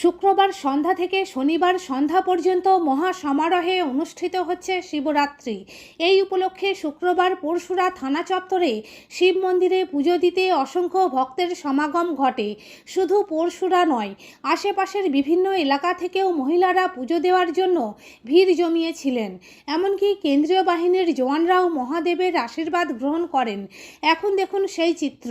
শুক্রবার সন্ধ্যা থেকে শনিবার সন্ধ্যা পর্যন্ত মহা সমারোহে অনুষ্ঠিত হচ্ছে শিবরাত্রি। এই উপলক্ষে শুক্রবার পরশুরা থানা চত্বরে শিব মন্দিরে পুজো দিতে অসংখ্য ভক্তের সমাগম ঘটে। শুধু পরশুরা নয়, আশেপাশের বিভিন্ন এলাকা থেকেও মহিলারা পুজো দেওয়ার জন্য ভিড় জমিয়েছিলেন। এমনকি কেন্দ্রীয় বাহিনীর জওয়ানরাও মহাদেবের আশীর্বাদ গ্রহণ করেন। এখন দেখুন সেই চিত্র।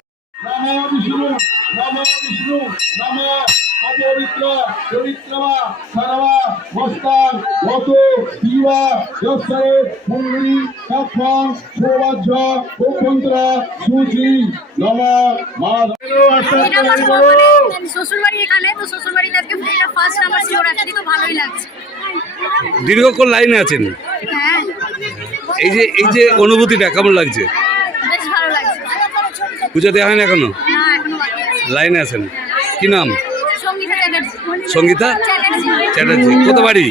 নম বিষ্ণু নম বিষ্ণু নম। অপবিত্র সর্বা মস্তান গত শিবা যশ্বরে মুঙ্গি সক্ষম সৌবাহ্য অভ্যন্তর সুচি নম মা। এটা আমার শ্বশুরবাড়ি এখানে তো শ্বশুরবাড়িতে আজকে এটা ফার্স্ট আমার শিবরাত্রি তো ভালোই লাগছে। দীর্ঘক্ষণ লাইনে আছেন? হ্যাঁ। এই যে এই যে অনুভূতিটা কেমন লাগছে? পুজো দেওয়া হয় না এখনও? না এখনও বাকি আছে লাইনে আছেন। কি নাম? সঙ্গীতা চ্যাটার্জি। সঙ্গীতা? চ্যাটার্জি। চ্যাটার্জি কত বাড়ি।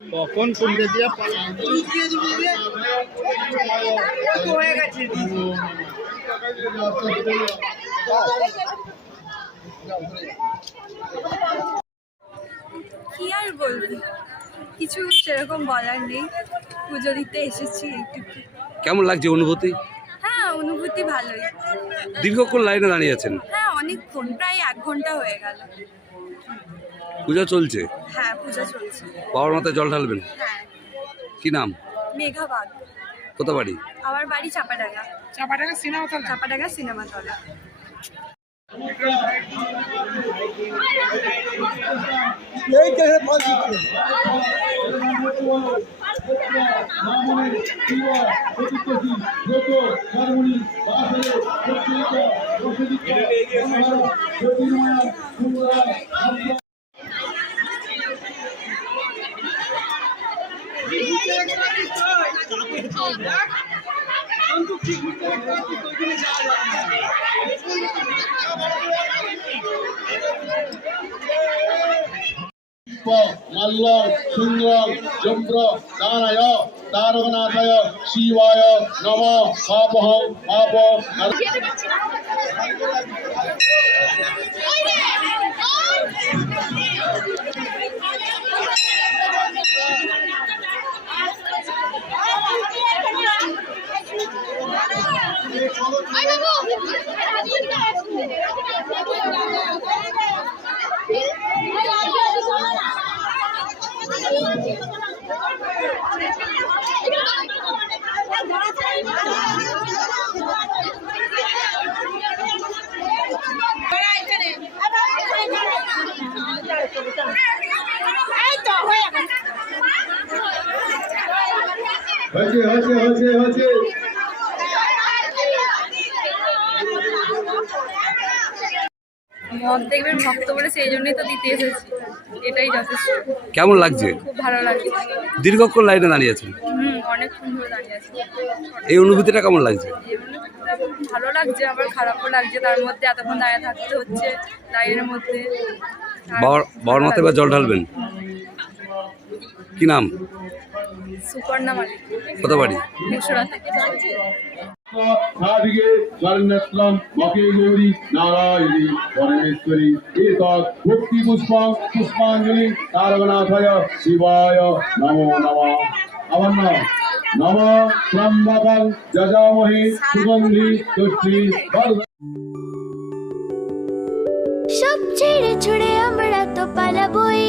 কখন সন্ধ্যে দিয়া কি আর বলব? কিছু সেরকম বলার নেই। পুজো দিতে এসেছি কেমন লাগছে অনুভূতি? হ্যাঁ অনুভূতি ভালোই। দীর্ঘক্ষণ লাইনে দাঁড়িয়ে আছেন? হ্যাঁ অনেকক্ষণ প্রায় এক ঘণ্টা হয়ে গেল। পূজা চলছে? হ্যাঁ পূজা চলছে। বাবার মাথায় জল ঢালবেন? হ্যাঁ। কি নাম? মেঘাবাগ কত বাড়ি? আমার বাড়ি চাপাডাঙ্গা। চাপাডাঙ্গা সিনেমা তলা মল্ল সুন্দর চন্দ্র দানায় তারকনাথায় শিবায় নম পাপহং পাপ হয়েছে হয়েছে হয়েছে হয়েছে। মদ দেখবেন ভক্ত বলে সেই জন্যই তো দিতে এসেছি। এটাই যথেষ্ট। কেমন লাগছে? খুব ভালো লাগছে। দীর্ঘক্ষণ লাইনে দাঁড়িয়ে আছেন। হুম অনেকক্ষণ ধরে দাঁড়িয়ে আছি। এই অনুভূতিটা কেমন লাগছে? ভালো লাগছে আবার খারাপও লাগছে। তার মধ্যে এতক্ষণ দাঁড়িয়ে থাকতে হচ্ছে লাইনের মধ্যে। বাবার মাথায় এবার জল ঢালবেন? কি নাম? সুপর্ণা মালিক। কত বাড়ি? মুসরাতে সাধিকে স্বর্ণত্রম মকে গৌরী নারায়ণী পরমেশ্বরী এতৎ ভক্তি পুষ্পং পুষ্পাঞ্জলি তারকনাথায় শিবায় নমো নমঃ। আমার নাম নম ত্রম্বকং যজামহে সুগন্ধি তুষ্টি সব ছেড়ে ছুড়ে আমরা তো পালাবই।